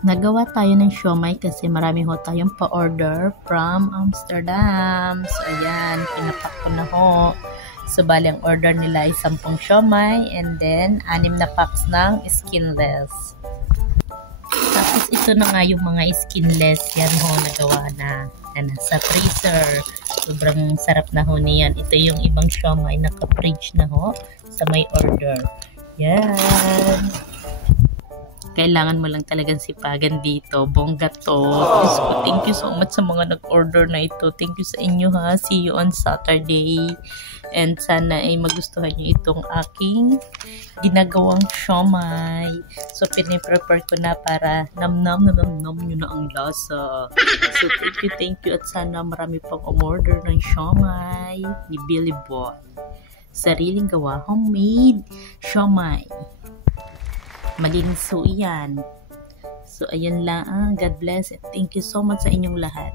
Nagawa tayo ng siomai kasi marami ho tayong pa-order from Amsterdam. So, ayan, pinapak ko na ho. So, bali ang order nila ay 10 siomai and then 6 na packs ng skinless. Tapos, ito na nga yung mga skinless. Yan ho, nagawa na nasa freezer. Sobrang sarap na ho niyan. Ito yung ibang siomai naka-fridge na ho sa may order. Yan. Kailangan mo lang talagang sipagan dito. Bongga to. Thank you so much sa mga nag-order na ito. Thank you sa inyo ha. See you on Saturday. And sana ay magustuhan nyo itong aking ginagawang siomai. So, piniprepare ko na para nam-nam nyo na ang lasa. So, thank you. At sana marami pang umorder ng siomai ni Billy Boy. Sariling gawa, homemade siomai. Malinis so yan. So, ayun lang. God bless. Thank you so much sa inyong lahat.